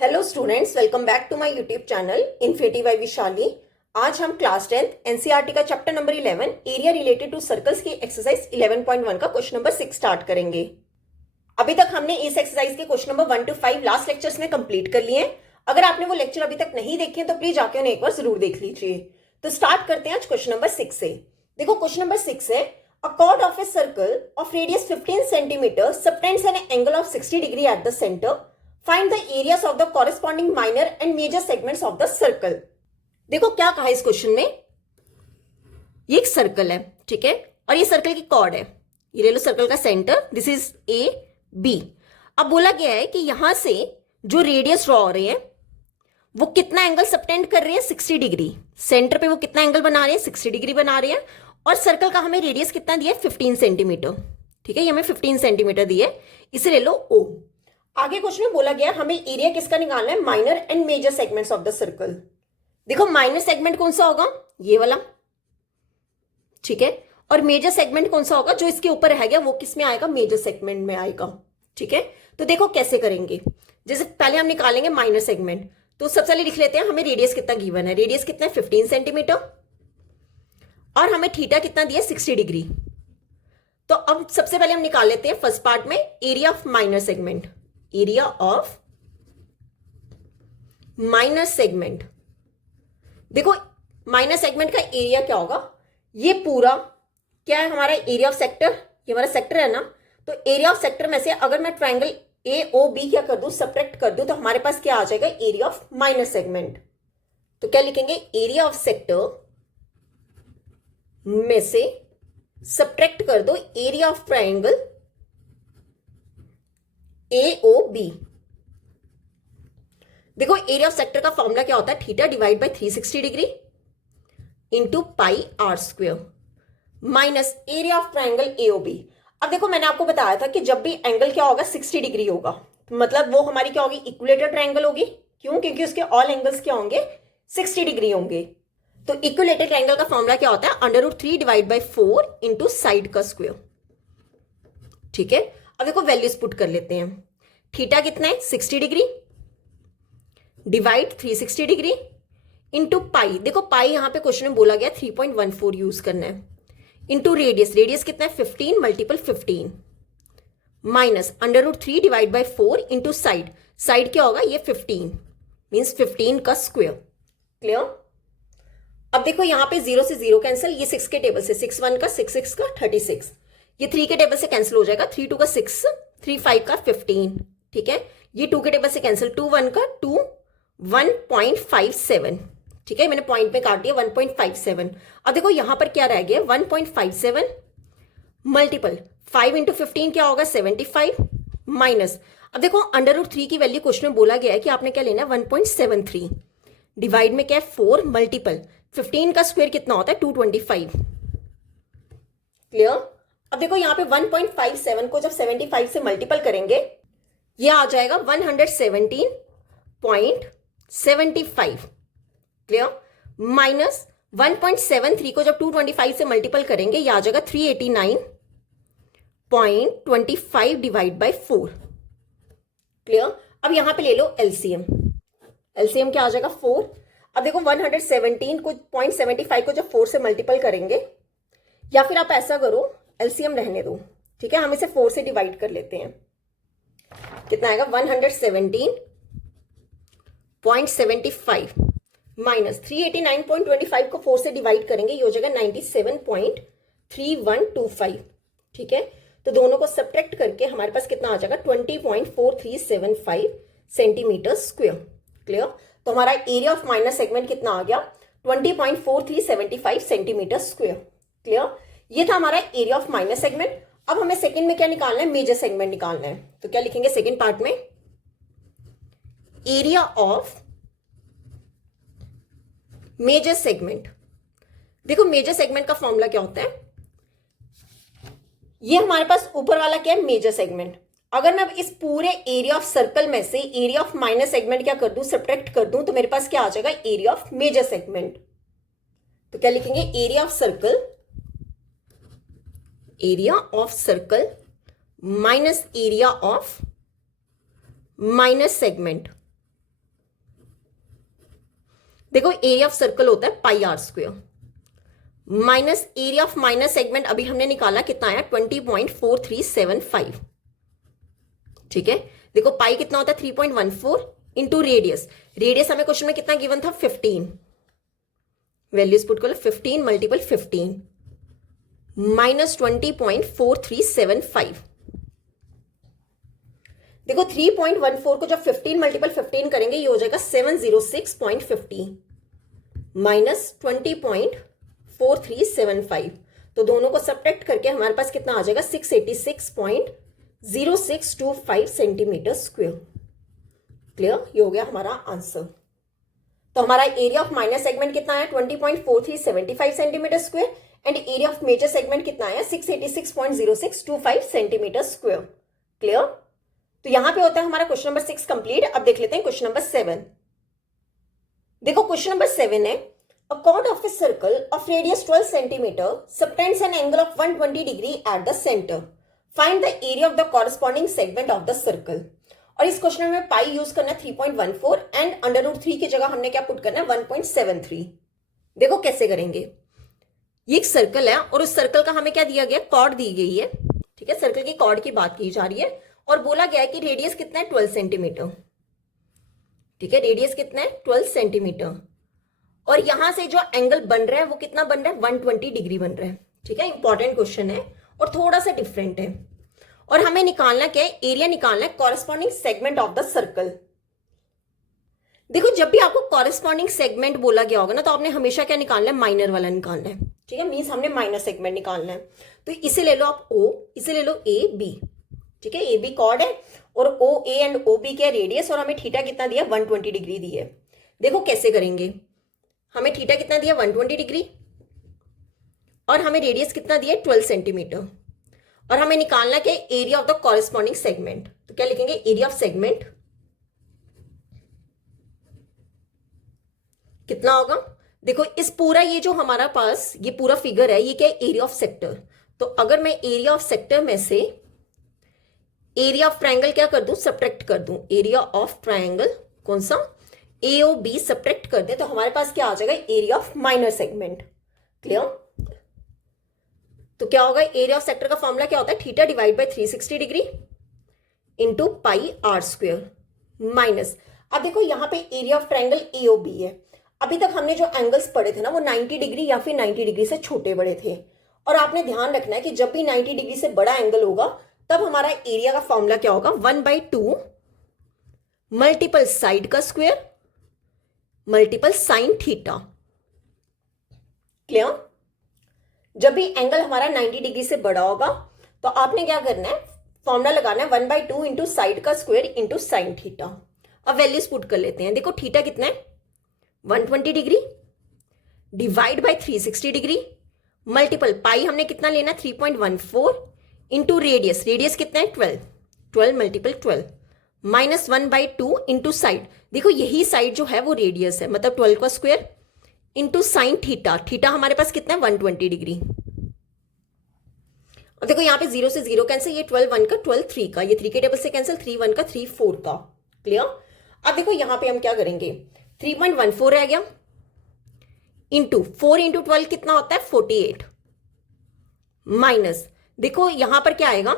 Hello students, welcome back to my YouTube channel Infinity by Vishali. आज हम class 10th NCERT का chapter number 11 area related to circles की exercise 11.1 का question number 6 start करेंगे। अभी तक हमने इस एक्सरसाइज के question number 1 to 5 last lectures में कंप्लीट कर लिए हैं। अगर आपने वो लेक्चर अभी तक नहीं देखे हैं तो प्लीज जाके उन्हें एक बार जरूर देख लीजिए। तो स्टार्ट करते हैं आज क्वेश्चन नंबर 6 से। देखो क्वेश्चन नंबर 6 है, अ chord of a circle of radius 15 centimeter subtends an angle of 60 degree at the center. Find the areas of the corresponding minor and major segments of the circle. देखो क्या कहा इस question में। ये एक circle है, ठीक है, और ये सर्कल की कॉर्ड है। ये ले लो सर्कल का centre, this is A B. अब बोला गया है कि यहां से जो रेडियस ड्रॉ हो रहे हैं वो कितना एंगल सबटेंड कर रहे हैं, 60 डिग्री। सेंटर पे वो कितना एंगल बना रहे हैं, 60 डिग्री बना रहे हैं। और सर्कल का हमें रेडियस कितना दिया है, 15 सेंटीमीटर। ठीक है, ये हमें 15 सेंटीमीटर दिए, इसे ले लो ओ। आगे क्वेश्चन में बोला गया हमें एरिया किसका निकालना है, minor and major segments of the circle. देखो माइनर सेगमेंट कौन सा होगा, ये वाला, ठीक है, और मेजर सेगमेंट कौन सा होगा, जो इसके ऊपर रह गया वो किस में आएगा, मेजर सेगमेंट में आएगा। ठीक है, तो देखो कैसे करेंगे। जैसे पहले हम निकालेंगे माइनर सेगमेंट, तो सबसे पहले लिख लेते हैं हमें रेडियस कितना गिवन है। रेडियस कितना है, 15 सेंटीमीटर, और हमें थीटा कितना दिया, 60 डिग्री। तो अब सबसे पहले हम निकाल लेते हैं फर्स्ट पार्ट में area of minor segment. Area of minor segment, देखो माइनर सेगमेंट का एरिया क्या होगा, ये पूरा क्या है हमारा एरिया ऑफ सेक्टर, ये हमारा सेक्टर है ना। तो एरिया ऑफ सेक्टर में से अगर मैं ट्रायंगल ए ओ बी क्या कर दूं, सब्ट्रैक्ट कर दूं, तो हमारे पास क्या आ जाएगा, एरिया ऑफ माइनर सेगमेंट। तो क्या लिखेंगे, एरिया ऑफ सेक्टर में से सब्ट्रैक्ट कर दो area of triangle A O B. देखो एरिया ऑफ सेक्टर का फॉर्मूला क्या होता है, theta divide by 360 degree into pi r square minus area of triangle AOB. अब देखो मैंने आपको बताया था कि जब भी एंगल क्या होगा, 60 डिग्री होगा, तो मतलब वो हमारी क्या होगी, इक्विलेटर ट्रायंगल होगी। क्यों, क्योंकि उसके ऑल एंगल्स क्या होंगे, 60 डिग्री होंगे। तो इक्विलेटर ट्रायंगल का फॉर्मूला क्या होता है, √3 डिवाइड बाय 4 इंटू साइड का स्क्वेयर। ठीक है, अब देखो वैल्यूज पुट कर लेते हैं। थीटा कितना है, 60 डिग्री डिवाइड 360 डिग्री इंटू पाई। देखो पाई यहां पे क्वेश्चन में बोला गया 3.14 यूज करना है, इंटू रेडियस। रेडियस कितना है, 15 multiple 15 minus √3 divide by 4 into side. Side क्या होगा, ये 15 मीन्स 15 का स्क्वेयर। क्लियर। अब देखो यहां पे 0 से 0 कैंसिल, ये 6 के टेबल से 6 1 का 6 6 का 36, ये 3 के टेबल से कैंसिल हो जाएगा, 3 2 का 6 3 5 का 15। ठीक है, ये 2 के टेबल से कैंसिल, 2 1 का 2 1.57। ठीक है, मैंने पॉइंट में काट दिया 1.57। अब देखो यहां पर क्या रह गया, 1.57 मल्टीपल 5 इंटू 15 क्या होगा, 75 माइनस। अब देखो √3 की वैल्यू क्वेश्चन में बोला गया है कि आपने क्या लेना है, 1.73 डिवाइड में क्या है 4 मल्टीपल 15 का स्क्वायर कितना होता है, 225। क्लियर। अब देखो यहां पे 1.57 को जब 75 से मल्टीपल करेंगे, ये आ जाएगा 117.75। क्लियर, माइनस 1.73 को जब 225 से मल्टीपल करेंगे, ये आ जाएगा 389.25 डिवाइड बाय 4। क्लियर। अब यहां पे ले लो एलसीएम। एलसीएम क्या आ जाएगा, 4। अब देखो 117 को 0.75 को जब 4 से मल्टीपल करेंगे, या फिर आप ऐसा करो एलसीएम रहने दो, ठीक है, हम इसे 4 से डिवाइड कर लेते हैं। कितना आएगा, 117.75 माइनस 389.25 को 4 से डिवाइड करेंगे, ये हो जाएगा 97.3125। ठीक है, तो दोनों को सब्ट्रैक्ट करके हमारे पास कितना आ जाएगा, 20.4375 सेंटीमीटर स्क्वायर। क्लियर। तो हमारा एरिया ऑफ माइनर सेगमेंट कितना आ गया, 20.4375 सेंटीमीटर स्क्वायर। क्लियर, ये था हमारा एरिया ऑफ माइनर सेगमेंट। अब हमें सेकंड में क्या निकालना है, मेजर सेगमेंट निकालना है। तो क्या लिखेंगे सेकंड पार्ट में, एरिया ऑफ मेजर सेगमेंट। देखो मेजर सेगमेंट का फॉर्मूला क्या होता है, ये हमारे पास ऊपर वाला क्या है, मेजर सेगमेंट। अगर मैं इस पूरे एरिया ऑफ सर्कल में से एरिया ऑफ माइनर सेगमेंट क्या कर दूं, सब्ट्रैक्ट कर दूं, तो मेरे पास क्या आ जाएगा, एरिया ऑफ मेजर सेगमेंट। तो क्या लिखेंगे, area of circle, area of circle minus area of minus segment. देखो एरिया ऑफ सर्कल होता है pi r square minus area of minor segment अभी हमने निकाला कितना आया 20.4375। ठीक है, देखो पाई कितना होता है 3.14 इंटू रेडियस। रेडियस हमें क्वेश्चन में कितना गिवन था 15, वैल्यूज पुट करो 15 मल्टीपल 15 माइनस 20.4375। देखो 3.14 को जब 15 मल्टीपल 15 करेंगे ये हो जाएगा 706.50 माइनस 20.4375। तो दोनों को सब्ट्रैक्ट करके हमारे पास कितना आ जाएगा 686.0625 सेंटीमीटर स्क्वायर। क्लियर, ये हो गया हमारा आंसर। तो हमारा एरिया ऑफ माइनर सेगमेंट कितना है 20.4375 centimetre square and area of major segment कितना है 686.0625 सेंटीमीटर स्क्वायर। क्लियर, तो यहां पे होता है हमारा क्वेश्चन नंबर 6 कंप्लीट। अब देख लेते हैं क्वेश्चन नंबर 7। देखो क्वेश्चन नंबर 7 है a chord of a circle of radius 12 centimeter subtends an angle of 120 degree at the center. Find the area of the corresponding segment of the circle. और इस question में पाई use करना है 3.14 and √3 की जगह हमने क्या पुट करना है 1.73। देखो कैसे करेंगे, ये एक सर्कल है और उस सर्कल का हमें क्या दिया गया, कॉर्ड दी गई है। ठीक है, सर्कल की कॉर्ड की बात की जा रही है और बोला गया है कि रेडियस कितना है 12 सेंटीमीटर। ठीक है, रेडियस कितना है 12 सेंटीमीटर और यहां से जो एंगल बन रहा है वो कितना बन रहा है 120 डिग्री बन रहा है। ठीक है, इंपॉर्टेंट क्वेश्चन है और थोड़ा सा डिफरेंट है और हमें निकालना क्या है, एरिया निकालना है corresponding segment of the circle. देखो जब भी आपको कॉरेस्पॉन्डिंग सेगमेंट बोला गया होगा ना तो आपने हमेशा क्या निकालना है, माइनर वाला निकालना है। ठीक है, मीन्स हमने माइनर सेगमेंट निकालना है। तो इसे ले लो आप O, इसे ले लो ए बी। ठीक है, ए बी कॉर्ड है और ओ ए एंड ओ बी क्या रेडियस और हमें थीटा कितना दिया 120 डिग्री दी है। देखो कैसे करेंगे, हमें थीटा कितना दिया 120 डिग्री और हमें रेडियस कितना दिया 12 सेंटीमीटर और हमें निकालना क्या area of the corresponding segment. तो क्या लिखेंगे, एरिया ऑफ सेगमेंट कितना होगा। देखो इस पूरा ये जो हमारा पास ये पूरा फिगर है ये क्या है, एरिया ऑफ सेक्टर। तो अगर मैं एरिया ऑफ सेक्टर में से एरिया ऑफ ट्रायंगल क्या कर दूं, सब्ट्रैक्ट कर दूं। एरिया ऑफ ट्रायंगल कौन सा, AOB सब्ट्रैक्ट कर दे तो हमारे पास क्या आ जाएगा, area of minor segment. Clear, तो क्या होगा, एरिया ऑफ सेक्टर का फॉर्मूला क्या होता है, theta divide by 360 degree into pi r square minus. अब देखो यहां पे एरिया ऑफ ट्रायंगल AOB है। अभी तक हमने जो एंगल्स पढ़े थे ना वो 90 डिग्री या फिर 90 डिग्री से छोटे बड़े थे और आपने ध्यान रखना है कि जब भी 90 डिग्री से बड़ा एंगल होगा तब हमारा एरिया का फॉर्मूला क्या होगा, 1/2 मल्टीपल साइड का square multiple sine theta. Clear, जब भी एंगल हमारा 90 डिग्री से बड़ा होगा तो आपने क्या करना है, फॉर्मूला लगाना है 1/2 इंटू साइड का स्क्वायर इंटू साइन थीटा। अब वैल्यूज पुट कर लेते हैं। देखो थीटा कितना है 120 degree divide by 360 degree multiple pi हमने कितना लेना 3.14 इंटू रेडियस, रेडियस कितना है 12 मल्टीपल 12 माइनस 1/2 इंटू साइड। देखो यही साइड जो है वो रेडियस है, मतलब 12 का square into sine theta. Theta हमारे पास कितना है 120 डिग्री। और देखो यहाँ पे 0 से 0 कैंसिल, ये 12 1 का 12 3 का, ये 3 के टेबल से कैंसिल, 3 1 का 3 4 का। क्लियर, अब देखो यहाँ पे हम क्या करेंगे, 3.14 रह गया इंटू 4 इंटू 12 कितना होता है 48 माइनस देखो यहां पर क्या आएगा,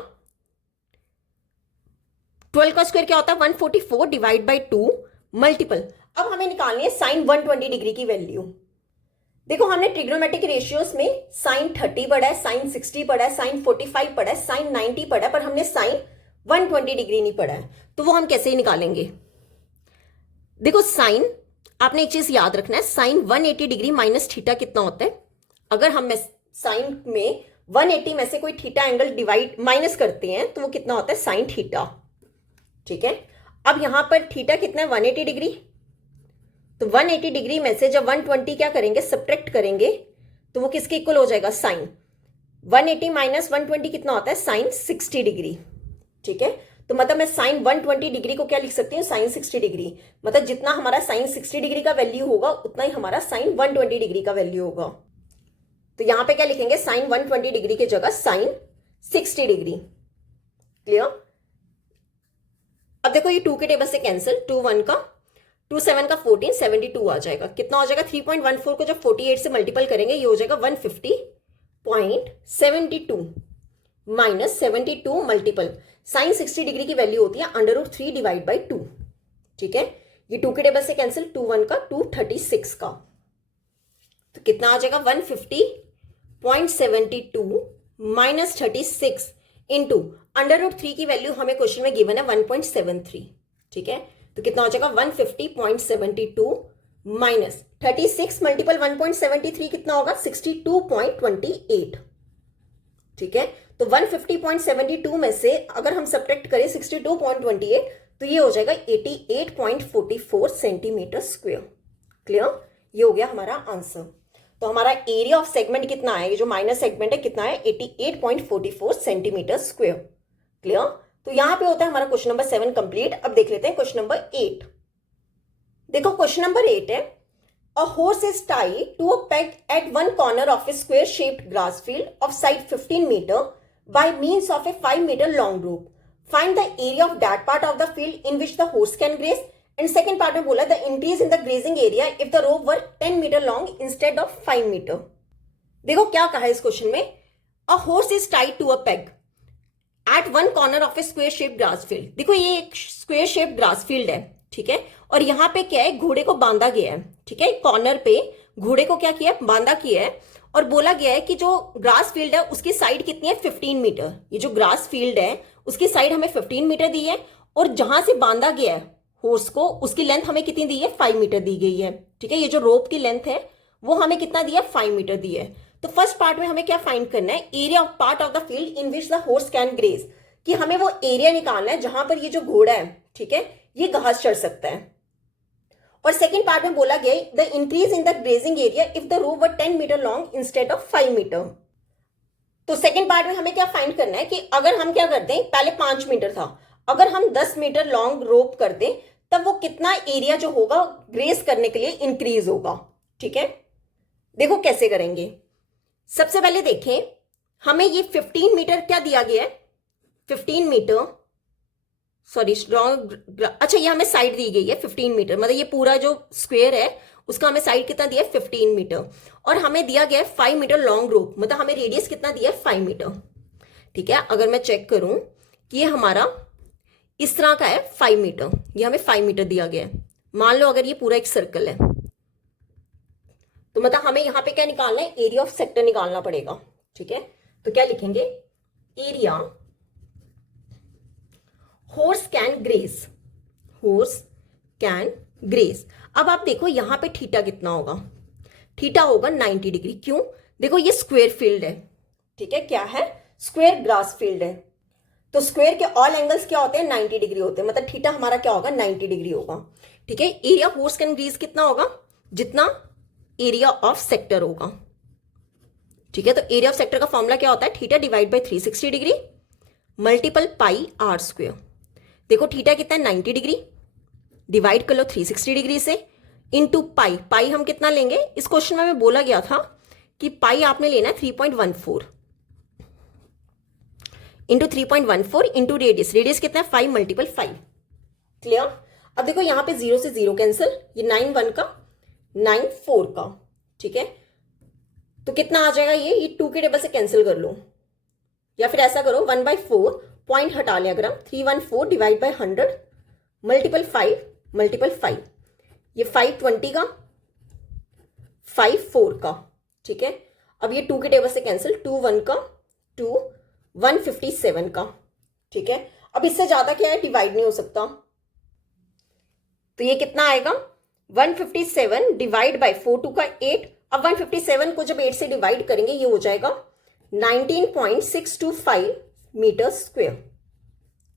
12 का स्क्वायर क्या होता है 144 डिवाइड बाई 2 मल्टीपल। अब हमें निकालनी है साइन 120 डिग्री की वैल्यू। देखो हमने ट्रिग्नोमेट्रिक रेशियोज में साइन 30 पढ़ा है, साइन 60 पढ़ा है, साइन 45 पढ़ा है, साइन 90 पढ़ा है, पर हमने साइन 120 डिग्री नहीं पढ़ा है। तो वो हम कैसे ही निकालेंगे। देखो साइन, आपने एक चीज याद रखना है, साइन 180 डिग्री माइनस थीटा कितना होता है। अगर हम साइन में 180 में से कोई थीटा एंगल डिवाइड माइनस करते हैं तो वो कितना होता है साइन थीटा। ठीक है, अब यहां पर थीटा कितना है 180 डिग्री, तो 180 डिग्री में से जब 120 क्या करेंगे सब्ट्रैक्ट करेंगे तो वो किसके इक्वल हो जाएगा, साइन 180 माइनस 120 कितना होता है साइन 60 डिग्री। ठीक है, तो मतलब मैं साइन 120 डिग्री को क्या लिख सकती हूँ साइन 60 डिग्री, मतलब जितना हमारा साइन 60 डिग्री का वैल्यू होगा उतना ही हमारा साइन 120 डिग्री का वैल्यू होगा। तो यहां पे क्या लिखेंगे साइन 120 डिग्री की जगह साइन 60 डिग्री। क्लियर, अब देखो ये 2 के टेबल से कैंसिल, 2 1 का 2 7 का 14, 72 आ जाएगा। कितना हो जाएगा? 3.14 को जब 48 से मल्टीपल करेंगे ये हो जाएगा 150.72 माइनस 72 मल्टीपल साइन 60 डिग्री की वैल्यू होती है √3 डिवाइड बाई 2। ठीक है, ये 2 के टेबल से कैंसिल, 2 1 का 2 36 का, तो कितना आ जाएगा? 150.72 माइनस 36 इंटू √3 की वैल्यू हमें क्वेश्चन में गिवन है 1.73। ठीक है, तो कितना हो जाएगा? 150.72 माइनस 36 मल्टीपल 1.73 कितना होगा? 62.28। ठीक है, तो 150.72 में से अगर हम सब्ट्रैक्ट करें 62.28 तो ये हो जाएगा 88.44 सेंटीमीटर स्क्वायर। क्लियर? ये हो गया हमारा आंसर। तो हमारा एरिया ऑफ सेगमेंट कितना है? ये जो माइनस सेगमेंट है कितना है? 88.44 सेंटीमीटर स्क्वायर। क्लियर? तो यहां पे होता है हमारा क्वेश्चन नंबर 7 कंप्लीट। अब देख लेते हैं क्वेश्चन नंबर 8। देखो क्वेश्चन नंबर 8 है, अ horse is tied to a peg at one corner of a square shaped grass field of side 15 meter by means of a 5 meter long rope. Find the area of that part of the field in which the horse can graze. And second part में बोला the increase in the grazing area if the rope were 10 metre long instead of 5 metre. देखो क्या कहा है इस question में, a horse is tied to a peg at one corner of a square shape grass field. देखो ये एक square shape grass field है, ठीक है, और यहाँ पे क्या है? घोड़े को बांधा गया है। ठीक है, कॉर्नर पे घोड़े को क्या किया है? बांधा किया है, और बोला गया है कि जो ग्रास फील्ड है उसकी साइड कितनी है? 15 मीटर। ये जो ग्रास फील्ड है उसकी साइड हमें 15 मीटर दी है, और जहां से बांधा गया है हॉर्स को उसकी लेंथ हमें कितनी दी है? 5 मीटर दी गई है। ठीक है, ये जो रोप की लेंथ है वो हमें कितना दिया? 5 मीटर दी है। तो फर्स्ट पार्ट में हमें क्या फाइंड करना है? Area of part of the field in which the horse can graze, कि हमें वो एरिया निकालना है जहां पर ये जो घोड़ा है, ठीक है, ये घास चढ़ सकता है। और सेकेंड पार्ट में बोला गया the increase in the grazing area if the rope were 10 metre long instead of 5 metre. तो सेकेंड पार्ट में हमें क्या फाइंड करना है कि अगर हम क्या करते हैं, पहले 5 मीटर था, अगर हम 10 मीटर लॉन्ग रोप कर दें तब वो कितना एरिया जो होगा ग्रेस करने के लिए इंक्रीज होगा। ठीक है, देखो कैसे करेंगे। सबसे पहले देखें, हमें ये 15 मीटर क्या दिया गया है? 15 मीटर, सॉरी रॉन्ग, अच्छा ये हमें साइड दी गई है 15 मीटर, मतलब ये पूरा जो स्क्वायर है उसका हमें साइड कितना दिया है? 15 मीटर, और हमें दिया गया है 5 मीटर लॉन्ग रोप, मतलब हमें रेडियस कितना दिया है? 5 मीटर। ठीक है, अगर मैं चेक करूं कि ये हमारा इस तरह का है 5 मीटर, ये हमें 5 मीटर दिया गया है। मान लो अगर ये पूरा एक सर्कल है तो मतलब हमें यहां पे क्या निकालना है? एरिया ऑफ सेक्टर निकालना पड़ेगा। ठीक है, तो क्या लिखेंगे? Area horse can graze, horse can graze. अब आप देखो यहां पे थीटा कितना होगा? थीटा होगा 90 डिग्री। क्यों? देखो ये स्क्वायर फील्ड है, ठीक है, क्या है? स्क्वायर ग्रास फील्ड है, तो स्क्वायर के ऑल एंगल्स क्या होते हैं? 90 डिग्री होते हैं, मतलब थीटा हमारा क्या होगा? 90 डिग्री होगा। ठीक है, एरिया हॉर्स कैन ग्रेज कितना होगा? जितना एरिया ऑफ सेक्टर होगा। ठीक है, तो एरिया ऑफ सेक्टर का फॉर्मूला क्या होता है? Theta divide by 360 degree multiple pi r square. देखो थीटा कितना है? 90 डिग्री, डिवाइड कर लो 360 डिग्री से, इनटू पाई। पाई हम कितना लेंगे? इस क्वेश्चन में हमें बोला गया था कि पाई आपने लेना है 3.14 इंटू 3.14 इंटू रेडियस। रेडियस कितना है? 5 मल्टीपल 5। क्लियर? अब देखो यहां पे 0 से 0 कैंसिल, ये 9 1 का 9 4 का। ठीक है, तो कितना आ जाएगा? ये 2 के टेबल से कैंसिल कर लो, या फिर ऐसा करो 1/4 पॉइंट हटा लें अगर हम, 314 डिवाइड बाई 100 मल्टीपल 5, ये 520 का 5 4 का। ठीक है, अब ये 2 के टेबल से कैंसिल, 2 1 का 2 157 का। ठीक है, अब इससे ज्यादा क्या है? डिवाइड नहीं हो सकता, तो ये कितना आएगा? 157 डिवाइड बाई 4 2 का 8। अब 157 को जब 8 से डिवाइड करेंगे ये हो जाएगा 19.625 मीटर स्क्वायर।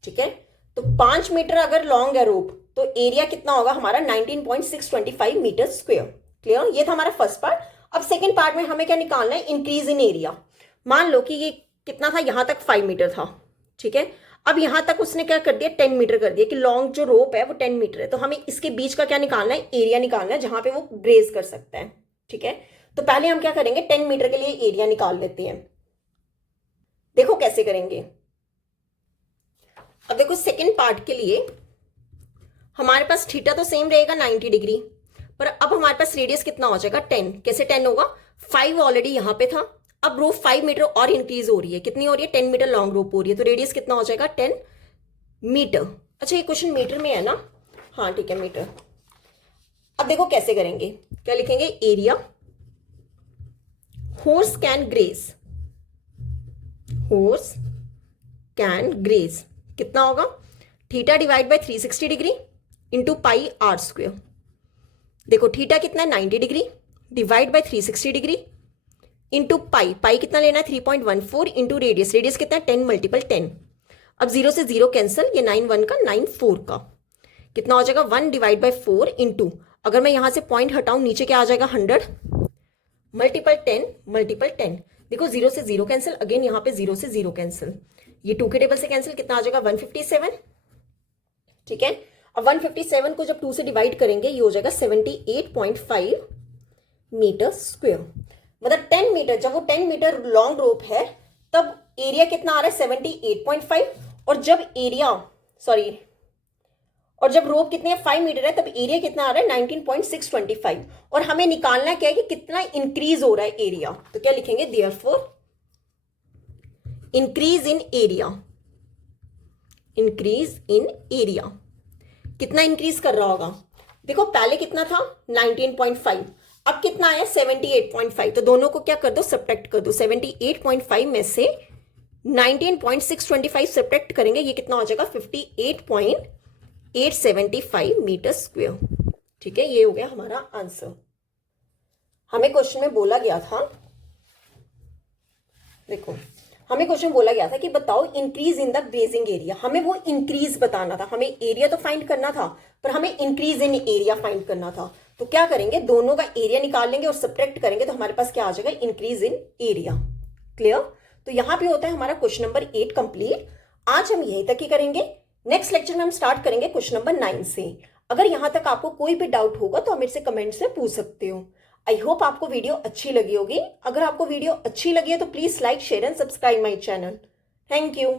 ठीक है, तो 5 मीटर अगर लॉन्ग है रोप तो एरिया कितना होगा हमारा? 19.625 मीटर स्क्वायर। क्लियर? ये था हमारा फर्स्ट पार्ट। अब सेकेंड पार्ट में हमें क्या निकालना है? Increase in area. मान लो कि ये कितना था? यहां तक 5 मीटर था। ठीक है, अब यहां तक उसने क्या कर दिया? 10 मीटर कर दिया, कि लॉन्ग जो रोप है वो 10 मीटर है, तो हमें इसके बीच का क्या निकालना है? एरिया निकालना है जहां पे वो ग्रेज कर सकता है। ठीक है, तो पहले हम क्या करेंगे? 10 मीटर के लिए एरिया निकाल लेते हैं। देखो कैसे करेंगे। अब देखो सेकेंड पार्ट के लिए हमारे पास थीटा तो सेम रहेगा 90 डिग्री, पर अब हमारे पास रेडियस कितना हो जाएगा 10। कैसे 10 होगा, 5 ऑलरेडी यहाँ पे था, अब रोप 5 मीटर और इंक्रीज हो रही है, कितनी हो रही है 10 मीटर लॉन्ग रोप हो रही है, तो रेडियस कितना हो जाएगा 10 मीटर। अच्छा ये क्वेश्चन मीटर में है ना, हाँ ठीक है मीटर। अब देखो कैसे करेंगे, क्या लिखेंगे, area horse can graze, horse can graze कितना होगा, theta divide by 360 degree into pi r square. देखो थीटा कितना है 90 degree divide by 360 degree into pi, pi कितना लेना है 3.14 इंटू रेडियस, रेडियस कितना है 10 मल्टीपल 10। अब 0 से 0 कैंसिल, ये 9 1 का 9 4 का कितना हो जाएगा 1 डिवाइड बाय 4 इंटू, अगर मैं यहां से पॉइंट हटाऊं नीचे क्या आ जाएगा 100 मल्टीपल 10 मल्टीपल 10। देखो 0 से 0 कैंसिल, अगेन यहाँ पे 0 से 0 कैंसिल, ये 2 के टेबल से कैंसिल, कितना आ जाएगा 157। ठीक है, अब 157 को जब 2 से डिवाइड करेंगे ये हो जाएगा 78.5 मीटर स्क्वेयर। मतलब 10 मीटर, जब वो 10 मीटर लॉन्ग रोप है तब एरिया कितना आ रहा है 78.5, और जब एरिया और जब रोप कितने 5 मीटर है तब एरिया कितना आ रहा है 19.625, और हमें निकालना क्या है कि कितना इंक्रीज हो रहा है एरिया, तो क्या लिखेंगे therefore increase in area, increase in area कितना इंक्रीज कर रहा होगा, देखो पहले कितना था 19.5, अब कितना आया 78.5, तो दोनों को क्या कर दो सब्ट्रैक्ट कर दो, 78.5 में से 19.625 सब्ट्रैक्ट करेंगे, ये कितना हो जाएगा 58.875 मीटर स्क्वेयर। ठीक है, ये हो गया हमारा आंसर। हमें क्वेश्चन में बोला गया था, देखो हमें क्वेश्चन बोला गया था कि बताओ increase in the grazing area, हमें वो इंक्रीज बताना था, हमें एरिया तो फाइंड करना था पर हमें इंक्रीज इन एरिया फाइंड करना था। तो क्या करेंगे, दोनों का एरिया निकाल लेंगे और सब्ट्रैक्ट करेंगे तो हमारे पास क्या आ जाएगा इंक्रीज इन एरिया। क्लियर, तो यहां पे होता है हमारा क्वेश्चन नंबर 8 कंप्लीट। आज हम यहीं तक ही करेंगे, नेक्स्ट लेक्चर में हम स्टार्ट करेंगे क्वेश्चन नंबर 9 से। अगर यहां तक आपको कोई भी डाउट होगा तो आप मेरे से कमेंट्स में पूछ सकते हो। आई होप आपको वीडियो अच्छी लगी होगी। अगर आपको वीडियो अच्छी लगी है तो please like share and subscribe my channel. Thank you.